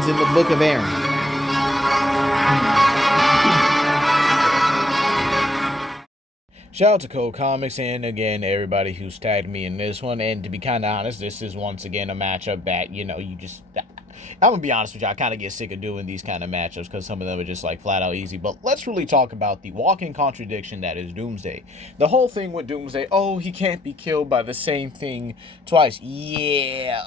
happens in the Book of Aaron. Shout out to Code Comics and again everybody who's tagged me in this one. And to be kind of honest, this is once again a matchup that I'm gonna be honest with you, I kind of get sick of doing these kind of matchups because some of them are just like flat out easy. But let's really talk about the walking contradiction that is Doomsday. The whole thing with Doomsday, oh, he can't be killed by the same thing twice. Yeah,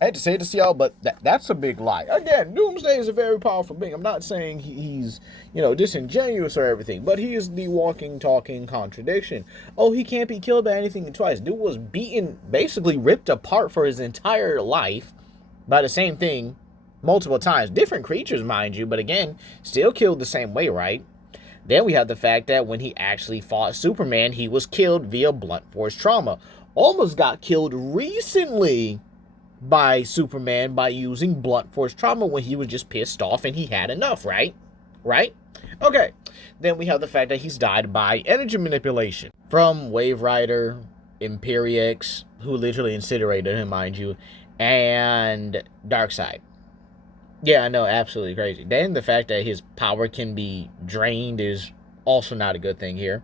I hate to say this to y'all, but that's a big lie. Again, Doomsday is a very powerful being. I'm not saying he's, disingenuous or everything, but he is the walking, talking contradiction. Oh, he can't be killed by anything twice. Dude was beaten, basically ripped apart for his entire life by the same thing multiple times. Different creatures, mind you, but again, still killed the same way, right? Then we have the fact that when he actually fought Superman, he was killed via blunt force trauma. Almost got killed recently by Superman by using blunt force trauma when he was just pissed off and he had enough, right? Right? Okay. Then we have the fact that he's died by energy manipulation from Wave Rider, Imperiex, who literally incinerated him, mind you, and Darkseid. Yeah, I know, absolutely crazy. Then the fact that his power can be drained is also not a good thing here.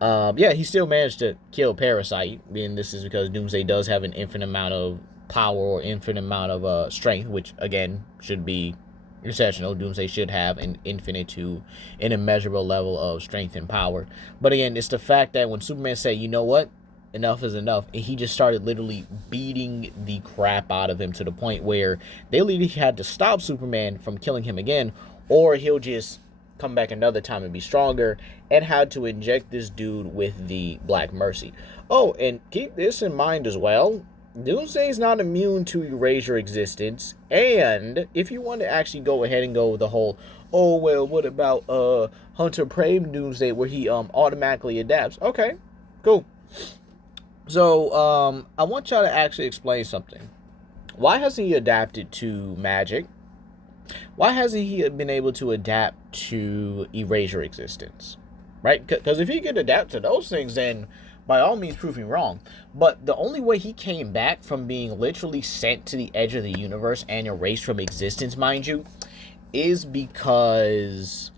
Yeah, he still managed to kill Parasite, and this is because Doomsday does have an infinite amount of power or infinite amount of strength, which again should be exceptional. Doomsday should have an infinite to an immeasurable level of strength and power. But again, it's the fact that when Superman said, you know what, enough is enough, and he just started literally beating the crap out of him to the point where they literally had to stop Superman from killing him again, or he'll just come back another time and be stronger, and had to inject this dude with the Black Mercy. Oh, and keep this in mind as well, Doomsday is not immune to erase your existence, and if you want to actually go ahead and go with the whole, oh well, what about Hunter Prime Doomsday where he automatically adapts? Okay, cool. So I want y'all to actually explain something. Why hasn't he adapted to magic? Why hasn't he been able to adapt to erase your existence? Right? Because if he could adapt to those things, then by all means prove me wrong. But the only way he came back from being literally sent to the edge of the universe and erased from existence, mind you, is because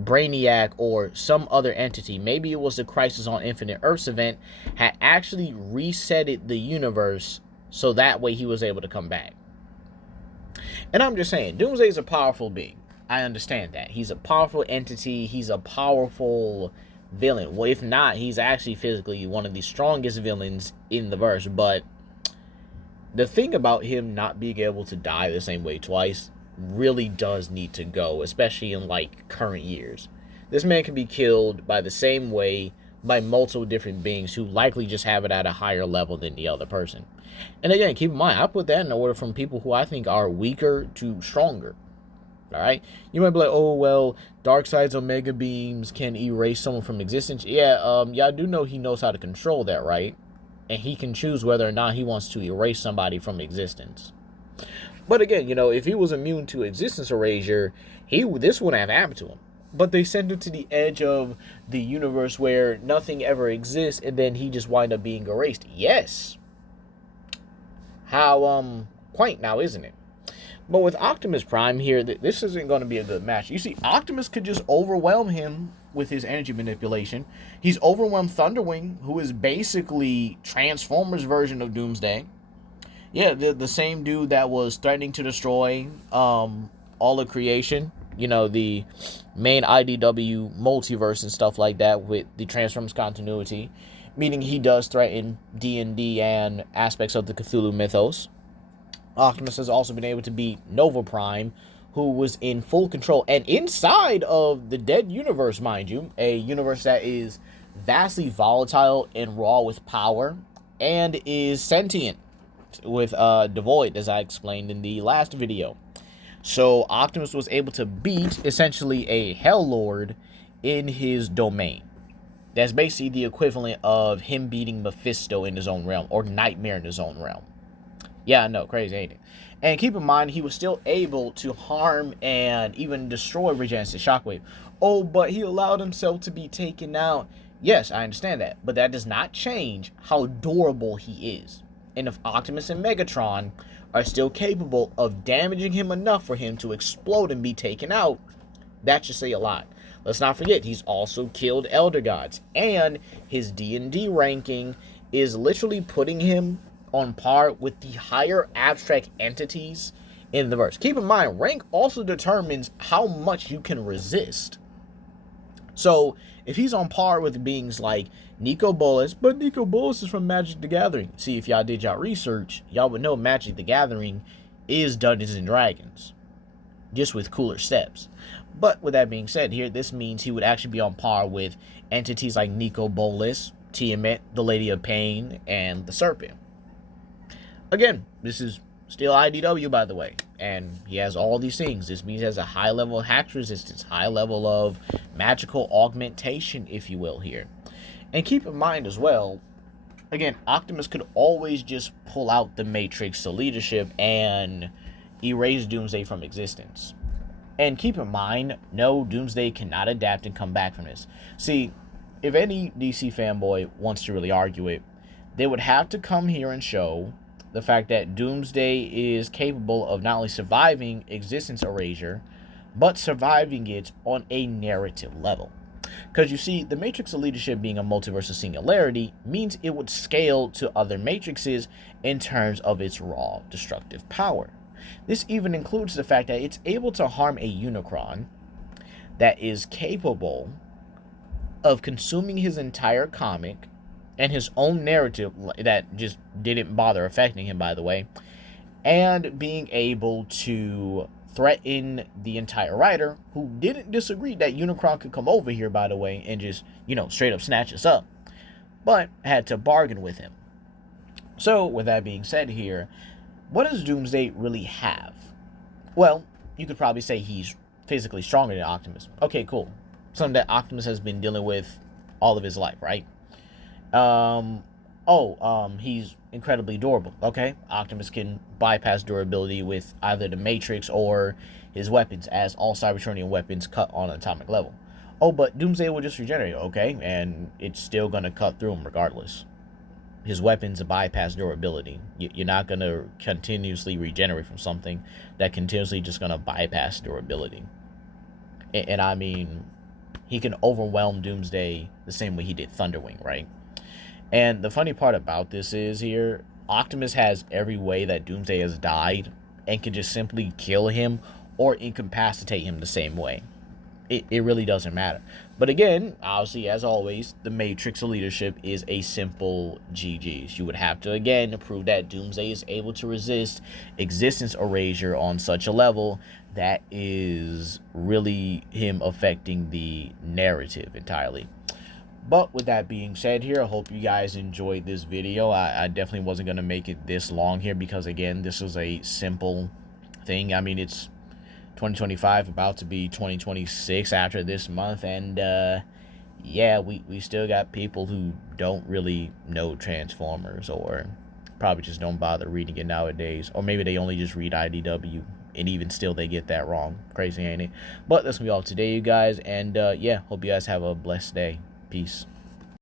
Brainiac or some other entity, maybe it was the Crisis on Infinite Earths event, had actually resetted the universe so that way he was able to come back. And I'm just saying, Doomsday is a powerful being. I understand that. He's a powerful entity. He's a powerful villain. Well, if not, he's actually physically one of the strongest villains in the verse. But the thing about him not being able to die the same way twice really does need to go, especially in like current years. This man can be killed by the same way by multiple different beings who likely just have it at a higher level than the other person. And again, keep in mind, I put that in order from people who I think are weaker to stronger. All right, you might be like, oh well, Darkseid's Omega beams can erase someone from existence. Yeah, y'all do know he knows how to control that, right? And he can choose whether or not he wants to erase somebody from existence. But again, if he was immune to existence erasure, this wouldn't have happened to him. But they sent him to the edge of the universe where nothing ever exists, and then he just wind up being erased. Yes. How quaint now, isn't it? But with Optimus Prime here, this isn't going to be a good match. You see, Optimus could just overwhelm him with his energy manipulation. He's overwhelmed Thunderwing, who is basically Transformers' version of Doomsday. Yeah, the same dude that was threatening to destroy all of creation. The main IDW multiverse and stuff like that with the Transformers continuity. Meaning he does threaten D&D and aspects of the Cthulhu mythos. Optimus has also been able to beat Nova Prime, who was in full control and inside of the dead universe, mind you, a universe that is vastly volatile and raw with power and is sentient with devoid, as I explained in the last video. So Optimus was able to beat essentially a Hell Lord in his domain. That's basically the equivalent of him beating Mephisto in his own realm, or Nightmare in his own realm. Yeah, I know, crazy, ain't it? And keep in mind, he was still able to harm and even destroy Regenesis Shockwave. Oh, but he allowed himself to be taken out. Yes, I understand that. But that does not change how durable he is. And if Optimus and Megatron are still capable of damaging him enough for him to explode and be taken out, that should say a lot. Let's not forget, he's also killed Elder Gods, and his D&D ranking is literally putting him on par with the higher abstract entities in the verse. Keep in mind, rank also determines how much you can resist. So, if he's on par with beings like Nico Bolas, but Nico Bolas is from Magic the Gathering. See, if y'all did y'all research, y'all would know Magic the Gathering is Dungeons and Dragons, just with cooler steps. But with that being said here, this means he would actually be on par with entities like Nico Bolas, Tiamat, the Lady of Pain, and the Serpent. Again, this is still IDW, by the way, and he has all these things. This means he has a high level of hack resistance, high level of magical augmentation, if you will, here. And keep in mind as well, again, Optimus could always just pull out the Matrix to leadership and erase Doomsday from existence. And keep in mind, no, Doomsday cannot adapt and come back from this. See, if any DC fanboy wants to really argue it, they would have to come here and show the fact that Doomsday is capable of not only surviving existence erasure, but surviving it on a narrative level. Because you see, the Matrix of Leadership being a multiverse of singularity means it would scale to other matrices in terms of its raw destructive power. This even includes the fact that it's able to harm a Unicron that is capable of consuming his entire comic and his own narrative that just didn't bother affecting him, by the way, and being able to threaten the entire writer, who didn't disagree that Unicron could come over here, by the way, and just, straight up snatch us up, but had to bargain with him. So, with that being said here, what does Doomsday really have? Well, you could probably say he's physically stronger than Optimus. Okay, cool. Something that Optimus has been dealing with all of his life, right? He's incredibly durable. Okay, Optimus can bypass durability with either the Matrix or his weapons, as all Cybertronian weapons cut on an atomic level. Oh, but Doomsday will just regenerate, okay? And it's still going to cut through him regardless. His weapons bypass durability. You're not going to continuously regenerate from something that continuously just going to bypass durability. And I mean, he can overwhelm Doomsday the same way he did Thunderwing, right? And the funny part about this is here, Optimus has every way that Doomsday has died and can just simply kill him or incapacitate him the same way. It really doesn't matter. But again, obviously, as always, the Matrix of Leadership is a simple GG's. You would have to, again, prove that Doomsday is able to resist existence erasure on such a level that is really him affecting the narrative entirely. But with that being said here, I hope you guys enjoyed this video. I definitely wasn't going to make it this long here because, again, this is a simple thing. I mean, it's 2025, about to be 2026 after this month, and yeah, we still got people who don't really know Transformers, or probably just don't bother reading it nowadays, or maybe they only just read IDW, and even still they get that wrong. Crazy, ain't it? But that's gonna be all today, you guys, and yeah, hope you guys have a blessed day. Peace.